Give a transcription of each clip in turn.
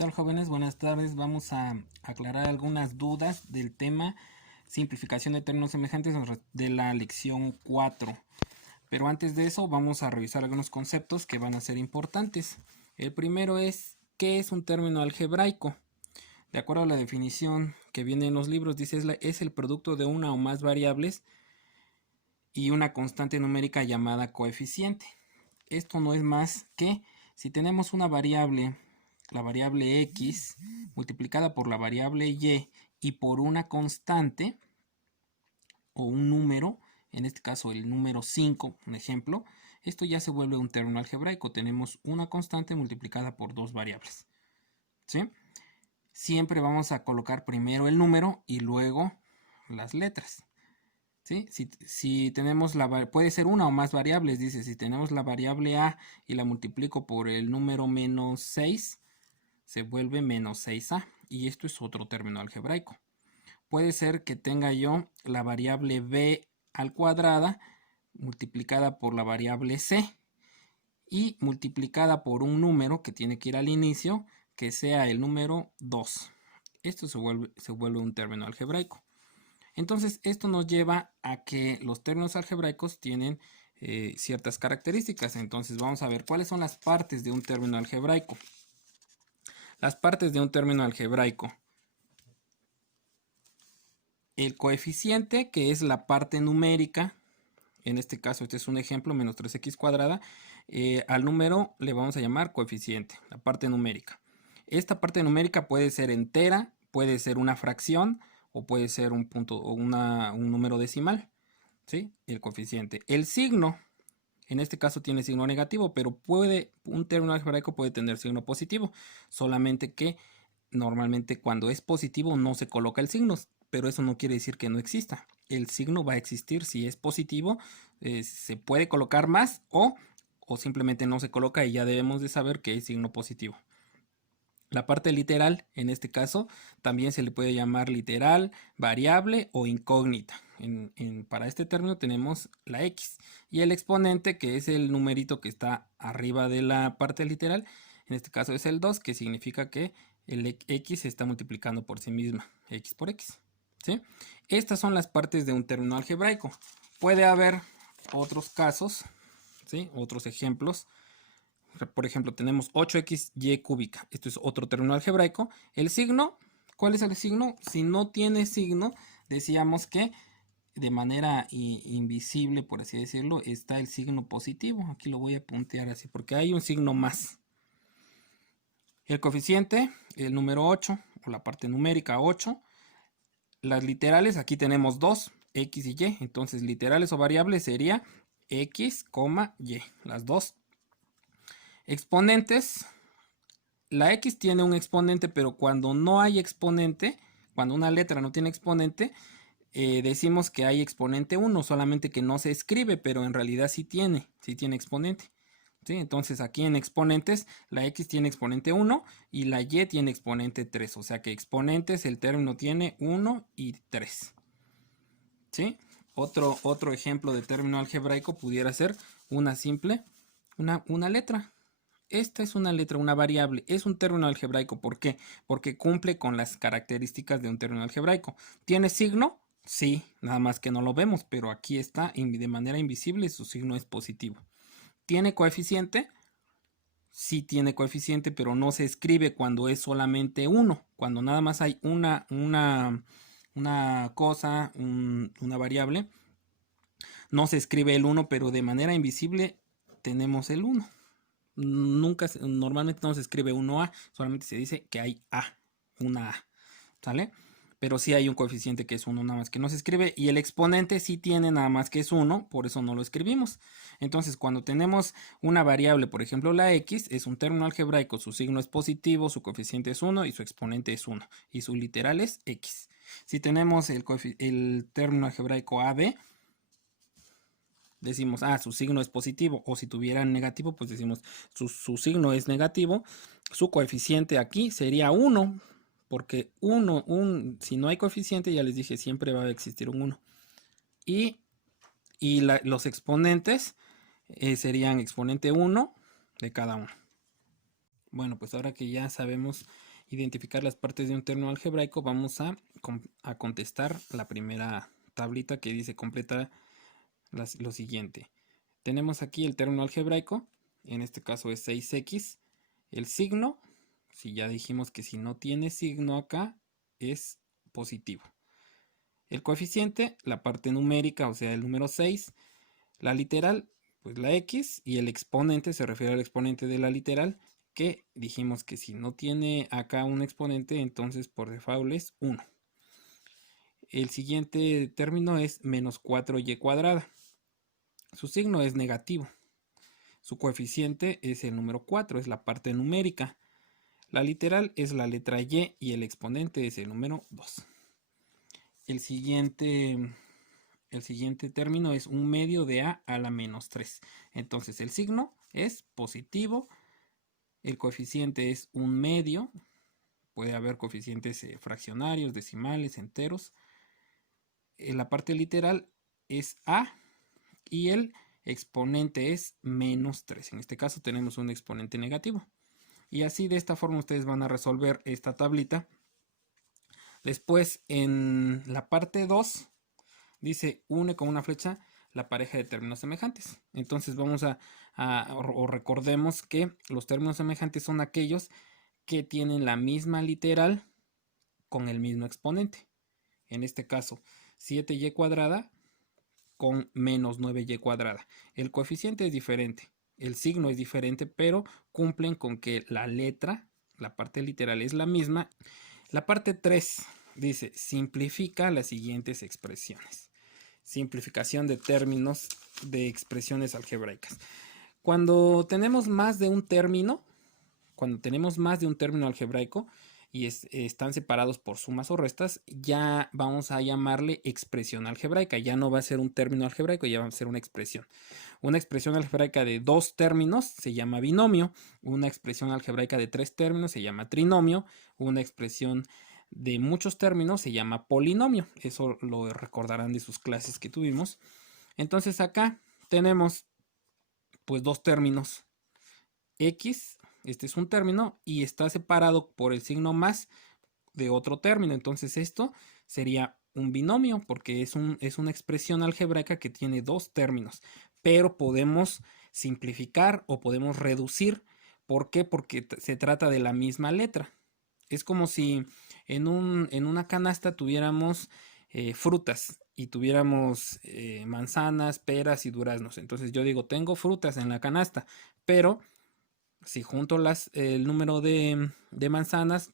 tal, jóvenes? Buenas tardes. Vamos a aclarar algunas dudas del tema simplificación de términos semejantes de la lección 4. Pero antes de eso vamos a revisar algunos conceptos que van a ser importantes. El primero es, ¿qué es un término algebraico? De acuerdo a la definición que viene en los libros, dice es el producto de una o más variables y una constante numérica llamada coeficiente. Esto no es más que si tenemos una variable, la variable x, multiplicada por la variable y por una constante o un número, en este caso el número 5, un ejemplo, esto ya se vuelve un término algebraico. Tenemos una constante multiplicada por dos variables. ¿Sí? Siempre vamos a colocar primero el número y luego las letras. ¿Sí? Si tenemos puede ser una o más variables, dice, si tenemos la variable a y la multiplico por el número menos 6, se vuelve menos 6a, y esto es otro término algebraico. Puede ser que tenga yo la variable b al cuadrada multiplicada por la variable c y multiplicada por un número que tiene que ir al inicio, que sea el número 2. Esto se vuelve un término algebraico. Entonces esto nos lleva a que los términos algebraicos tienen ciertas características. Entonces vamos a ver cuáles son las partes de un término algebraico. Las partes de un término algebraico. El coeficiente, que es la parte numérica, en este caso este es un ejemplo, menos 3x cuadrada, al número le vamos a llamar coeficiente, la parte numérica. Esta parte numérica puede ser entera, puede ser una fracción, o puede ser un punto o un número decimal, ¿sí? El coeficiente. El signo, en este caso tiene signo negativo, pero un término algebraico puede tener signo positivo, solamente que normalmente cuando es positivo no se coloca el signo, pero eso no quiere decir que no exista. El signo va a existir si es positivo, se puede colocar más o simplemente no se coloca y ya debemos de saber que es signo positivo. La parte literal, en este caso, también se le puede llamar literal, variable o incógnita. Para este término tenemos la x y el exponente, que es el numerito que está arriba de la parte literal. En este caso es el 2, que significa que el x se está multiplicando por sí misma, x por x. ¿Sí? Estas son las partes de un término algebraico. Puede haber otros casos, ¿sí? Otros ejemplos. Por ejemplo, tenemos 8xy cúbica. Esto es otro término algebraico. El signo, ¿cuál es el signo? Si no tiene signo, decíamos que de manera invisible, por así decirlo, está el signo positivo. Aquí lo voy a puntear así porque hay un signo más. El coeficiente, el número 8, o la parte numérica 8. Las literales, aquí tenemos 2, x y y. Entonces, literales o variables sería x, y, las dos. Exponentes, la x tiene un exponente, pero cuando no hay exponente, cuando una letra no tiene exponente, decimos que hay exponente 1, solamente que no se escribe, pero en realidad sí tiene exponente. ¿Sí? Entonces aquí en exponentes, la x tiene exponente 1 y la y tiene exponente 3, o sea que exponentes el término tiene 1 y 3. ¿Sí? Otro ejemplo de término algebraico pudiera ser una simple, una letra. Esta es una letra, una variable, es un término algebraico. ¿Por qué? Porque cumple con las características de un término algebraico. ¿Tiene signo? Sí, nada más que no lo vemos, pero aquí está de manera invisible, su signo es positivo. ¿Tiene coeficiente? Sí tiene coeficiente, pero no se escribe cuando es solamente 1. Cuando nada más hay una cosa, una variable, no se escribe el 1, pero de manera invisible tenemos el 1. Normalmente no se escribe 1A, solamente se dice que hay A, una A, ¿sale? Pero sí hay un coeficiente que es 1, nada más que no se escribe, y el exponente sí tiene nada más que es 1, por eso no lo escribimos. Entonces, cuando tenemos una variable, por ejemplo la x, es un término algebraico, su signo es positivo, su coeficiente es 1 y su exponente es 1, y su literal es x. Si tenemos el término algebraico AB, decimos, su signo es positivo, o si tuvieran negativo, pues decimos, su signo es negativo, su coeficiente aquí sería 1, porque si no hay coeficiente, ya les dije, siempre va a existir un 1. Y los exponentes serían exponente 1 de cada uno. Bueno, pues ahora que ya sabemos identificar las partes de un término algebraico, vamos a contestar la primera tablita que dice completa lo siguiente. Tenemos aquí el término algebraico, en este caso es 6x. El signo, si ya dijimos que si no tiene signo acá, es positivo. El coeficiente, la parte numérica, o sea, el número 6. La literal, pues la x, y el exponente se refiere al exponente de la literal, que dijimos que si no tiene acá un exponente, entonces por default es 1. El siguiente término es menos 4y cuadrada. Su signo es negativo. Su coeficiente es el número 4, es la parte numérica. La literal es la letra y el exponente es el número 2. El siguiente término es un medio de a la menos 3. Entonces el signo es positivo. El coeficiente es un medio. Puede haber coeficientes fraccionarios, decimales, enteros. La parte literal es a y el exponente es menos 3. En este caso tenemos un exponente negativo. Y así de esta forma ustedes van a resolver esta tablita. Después en la parte 2 dice une con una flecha la pareja de términos semejantes. Entonces vamos o recordemos que los términos semejantes son aquellos que tienen la misma literal con el mismo exponente. En este caso 7y cuadrada con menos 9y cuadrada. El coeficiente es diferente, el signo es diferente, pero cumplen con que la letra, la parte literal es la misma. La parte 3 dice simplifica las siguientes expresiones. Simplificación de términos de expresiones algebraicas. Cuando tenemos más de un término, algebraico y están separados por sumas o restas, ya vamos a llamarle expresión algebraica. Ya no va a ser un término algebraico, ya va a ser una expresión. Una expresión algebraica de 2 términos se llama binomio. Una expresión algebraica de 3 términos se llama trinomio. Una expresión de muchos términos se llama polinomio. Eso lo recordarán de sus clases que tuvimos. Entonces acá tenemos pues 2 términos. X, este es un término y está separado por el signo más de otro término. Entonces esto sería un binomio porque es una expresión algebraica que tiene 2 términos. Pero podemos simplificar o podemos reducir. ¿Por qué? Porque se trata de la misma letra. Es como si en una canasta tuviéramos frutas y tuviéramos manzanas, peras y duraznos. Entonces yo digo, tengo frutas en la canasta, pero si junto el número de manzanas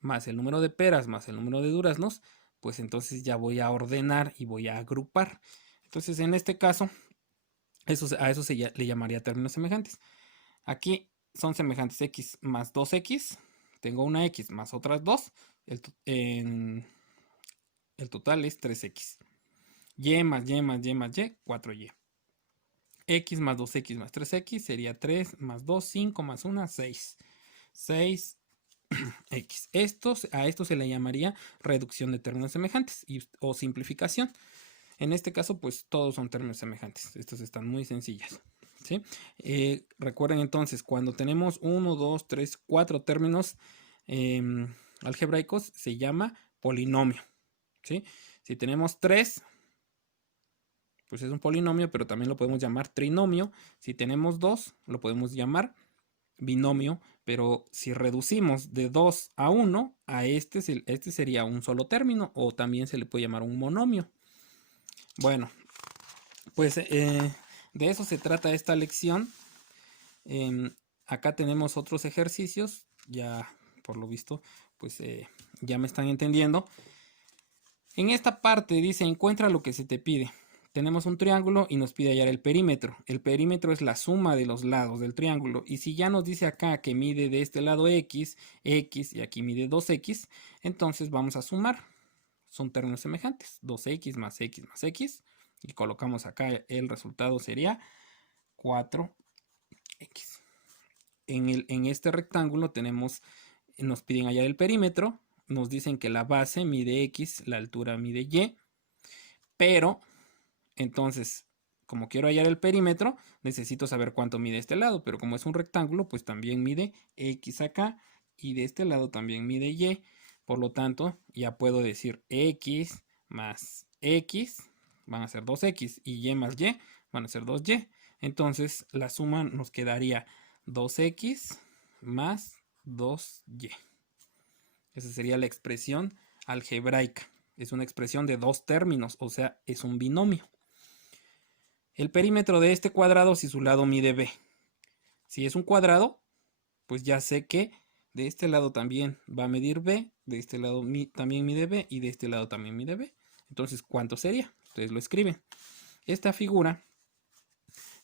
más el número de peras más el número de duraznos, pues entonces ya voy a ordenar y voy a agrupar. Entonces en este caso, a eso le llamaría términos semejantes. Aquí son semejantes x más 2x. Tengo una x más otras 2. El total es 3x. Y más y más y más y, 4y. X más 2x más 3x sería 3 más 2, 5 más 1, 6. 6x. A esto se le llamaría reducción de términos semejantes o simplificación. En este caso, pues todos son términos semejantes. Estos están muy sencillas. ¿Sí? Recuerden entonces, cuando tenemos 1, 2, 3, 4 términos algebraicos, se llama polinomio. ¿Sí? Si tenemos 3, pues es un polinomio, pero también lo podemos llamar trinomio. Si tenemos 2, lo podemos llamar binomio, pero si reducimos de 2 a 1, este sería un solo término, o también se le puede llamar un monomio. Bueno, pues de eso se trata esta lección. Acá tenemos otros ejercicios, ya por lo visto, pues ya me están entendiendo. En esta parte dice, encuentra lo que se te pide. Tenemos un triángulo y nos pide hallar el perímetro. El perímetro es la suma de los lados del triángulo. Y si ya nos dice acá que mide de este lado x, y aquí mide 2x, entonces vamos a sumar. Son términos semejantes. 2x más x más x. Y colocamos acá el resultado sería 4x. En este rectángulo nos piden hallar el perímetro. Nos dicen que la base mide x, la altura mide y. Pero, entonces, como quiero hallar el perímetro, necesito saber cuánto mide este lado. Pero como es un rectángulo, pues también mide x acá, y de este lado también mide y. Por lo tanto, ya puedo decir x más x van a ser 2x y y más y van a ser 2y. Entonces, la suma nos quedaría 2x más 2y. Esa sería la expresión algebraica. Es una expresión de dos términos, o sea, es un binomio. El perímetro de este cuadrado si su lado mide b. Si es un cuadrado, pues ya sé que de este lado también va a medir b, de este lado también mide b y de este lado también mide b. Entonces, ¿cuánto sería? Ustedes lo escriben. Esta figura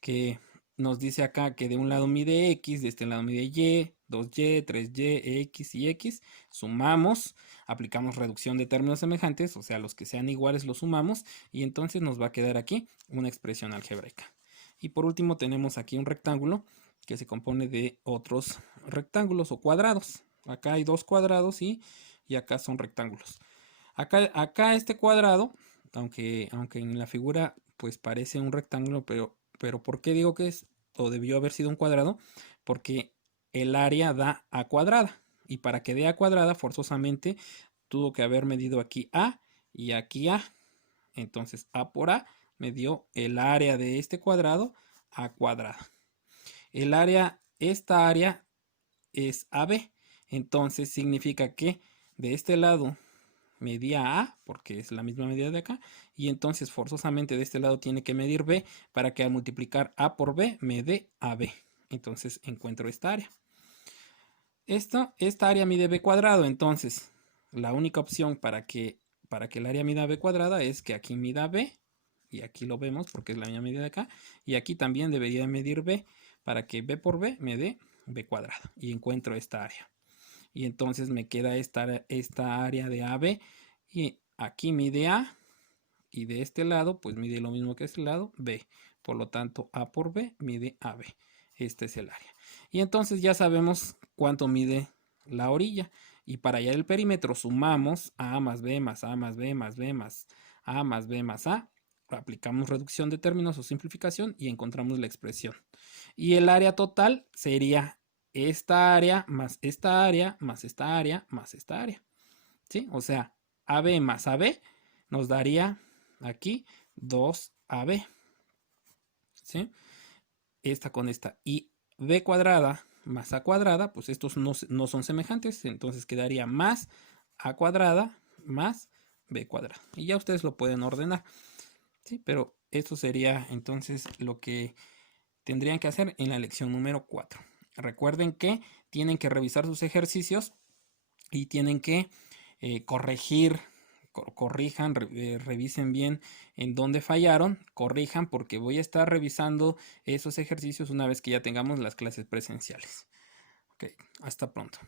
que nos dice acá que de un lado mide x, de este lado mide y, 2y, 3y, x y x, sumamos, aplicamos reducción de términos semejantes, o sea, los que sean iguales los sumamos, y entonces nos va a quedar aquí una expresión algebraica. Y por último tenemos aquí un rectángulo que se compone de otros rectángulos o cuadrados. Acá hay dos cuadrados y acá son rectángulos. Acá este cuadrado, aunque en la figura pues parece un rectángulo, pero ¿por qué digo que es o debió haber sido un cuadrado? Porque el área da a cuadrada y para que dé a cuadrada forzosamente tuvo que haber medido aquí a y aquí a. Entonces a por a me dio el área de este cuadrado a cuadrada. El área, esta área es AB. Entonces significa que de este lado medía A, porque es la misma medida de acá, y entonces forzosamente de este lado tiene que medir B para que al multiplicar A por B me dé AB. Entonces encuentro esta área. Esta área mide B cuadrado, entonces la única opción para que el área mida B cuadrada es que aquí mida B, y aquí lo vemos porque es la misma medida de acá, y aquí también debería medir B para que B por B me dé B cuadrado, y encuentro esta área. Y entonces me queda esta área de AB y aquí mide A y de este lado pues mide lo mismo que este lado, B. Por lo tanto, A por B mide AB. Este es el área. Y entonces ya sabemos cuánto mide la orilla. Y para hallar el perímetro sumamos A más B más A más B más B más A más B más A. Aplicamos reducción de términos o simplificación y encontramos la expresión. Y el área total sería esta área más esta área más esta área más esta área. ¿Sí? O sea, AB más AB nos daría aquí 2AB. ¿Sí? Esta con esta. Y B cuadrada más A cuadrada, pues estos no son semejantes. Entonces quedaría más A cuadrada más B cuadrada. Y ya ustedes lo pueden ordenar. ¿Sí? Pero esto sería entonces lo que tendrían que hacer en la lección número 4. Recuerden que tienen que revisar sus ejercicios y tienen que corrijan, revisen bien en dónde fallaron, corrijan porque voy a estar revisando esos ejercicios una vez que ya tengamos las clases presenciales. Ok, hasta pronto.